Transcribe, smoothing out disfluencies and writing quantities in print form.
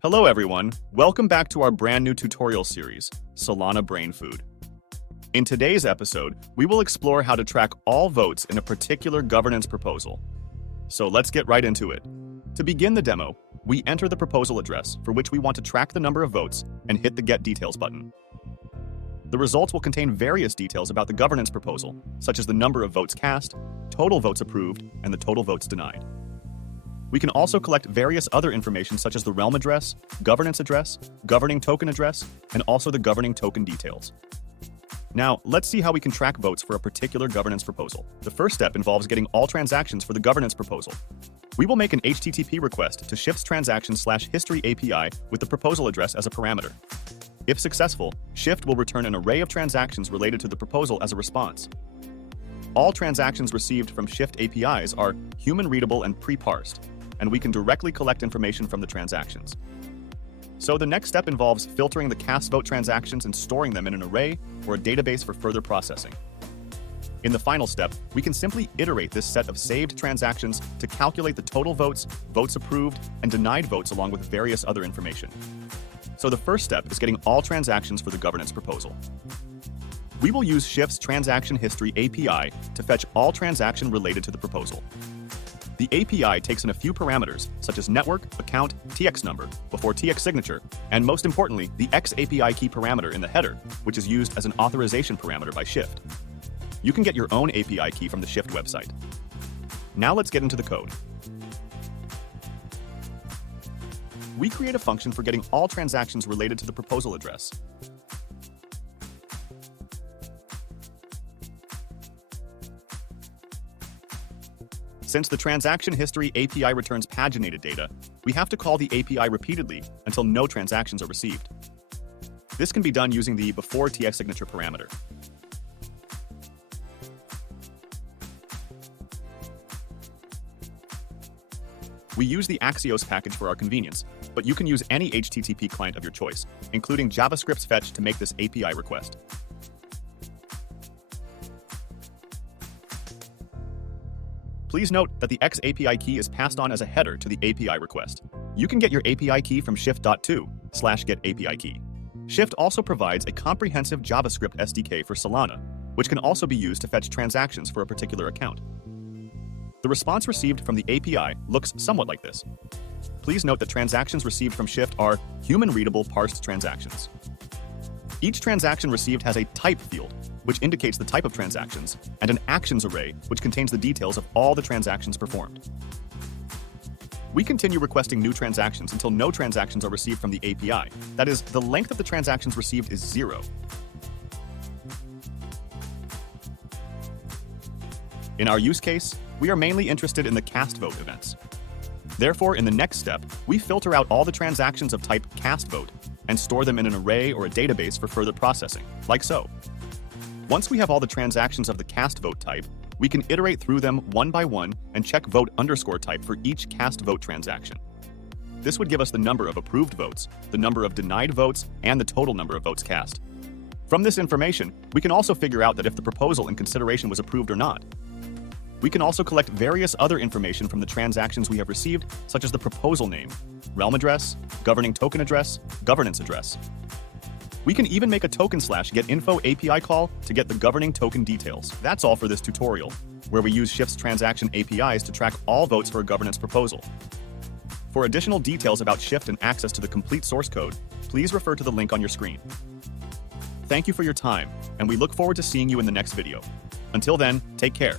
Hello everyone, welcome back to our brand new tutorial series, Solana Brain Food. In today's episode, we will explore how to track all votes in a particular governance proposal. So let's get right into it. To begin the demo, we enter the proposal address for which we want to track the number of votes and hit the Get Details button. The results will contain various details about the governance proposal, such as the number of votes cast, total votes approved, and the total votes denied. We can also collect various other information such as the realm address, governance address, governing token address, and also the governing token details. Now, let's see how we can track votes for a particular governance proposal. The first step involves getting all transactions for the governance proposal. We will make an HTTP request to Shyft's transaction/history API with the proposal address as a parameter. If successful, Shyft will return an array of transactions related to the proposal as a response. All transactions received from Shyft APIs are human-readable and pre-parsed, and we can directly collect information from the transactions. So the next step involves filtering the cast vote transactions and storing them in an array or a database for further processing. In the final step, we can simply iterate this set of saved transactions to calculate the total votes, votes approved, and denied votes along with various other information. So the first step is getting all transactions for the governance proposal. We will use Shyft's transaction history API to fetch all transactions related to the proposal. The API takes in a few parameters, such as network, account, TX number, before TX signature, and most importantly, the XAPI key parameter in the header, which is used as an authorization parameter by Shyft. You can get your own API key from the Shyft website. Now let's get into the code. We create a function for getting all transactions related to the proposal address. Since the transaction history API returns paginated data, we have to call the API repeatedly until no transactions are received. This can be done using the before TX signature parameter. We use the Axios package for our convenience, but you can use any HTTP client of your choice, including JavaScript's fetch to make this API request. Please note that the XAPI key is passed on as a header to the API request. You can get your API key from shyft.to/getAPIkey. Shyft also provides a comprehensive JavaScript SDK for Solana, which can also be used to fetch transactions for a particular account. The response received from the API looks somewhat like this. Please note that transactions received from Shyft are human-readable parsed transactions. Each transaction received has a type field, which indicates the type of transactions, and an actions array, which contains the details of all the transactions performed. We continue requesting new transactions until no transactions are received from the API. That is, the length of the transactions received is 0. In our use case, we are mainly interested in the cast vote events. Therefore, in the next step, we filter out all the transactions of type cast vote and store them in an array or a database for further processing, like so. Once we have all the transactions of the cast vote type, we can iterate through them one by one and check vote_type for each cast vote transaction. This would give us the number of approved votes, the number of denied votes, and the total number of votes cast. From this information, we can also figure out that if the proposal in consideration was approved or not. We can also collect various other information from the transactions we have received, such as the proposal name, realm address, governing token address, governance address. We can even make a token/getinfo API call to get the governing token details. That's all for this tutorial, where we use Shyft's transaction APIs to track all votes for a governance proposal. For additional details about Shyft and access to the complete source code, please refer to the link on your screen. Thank you for your time, and we look forward to seeing you in the next video. Until then, take care.